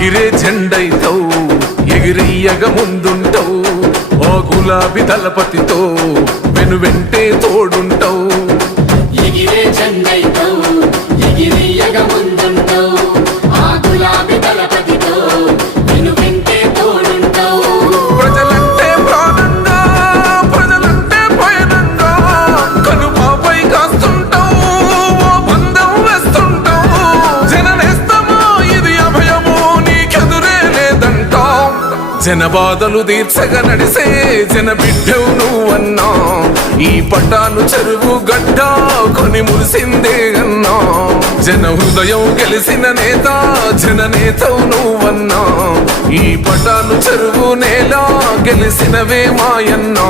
ఎగిరే జెండైతవు ఎగిరెయ్యగ ముందుంటావు ఓ గులాబీ దళపతితో వెనువెంటే తోడుంటావు ఎగిరే జెండైతవు ఎగిరెయ్యగ ముందుంటావు ఆ గులాబీ దళపతితో వెనువెంటే తోడుంటావు ప్రజలంటే ప్రాణంగా ప్రజలంటే పయనంగా కనుపాపై కాస్తుంటావు ఓ బంధం వేస్తుంటావు జననేస్తమా ఇది అభయము నీకెదురే లేదంటావు జనబాధలు తీర్చగా నడిసే జన బిడ్డవు నువ్వన్నా ఈ పట్టాను చెరువు గడ్డ కొని మురిసిందే అన్నా జన హృదయం గెలిసిన నేత జననేతవు నువ్వన్నా ఈ పట్టాను చెరువు నేల గెలిసినవే మాయన్నా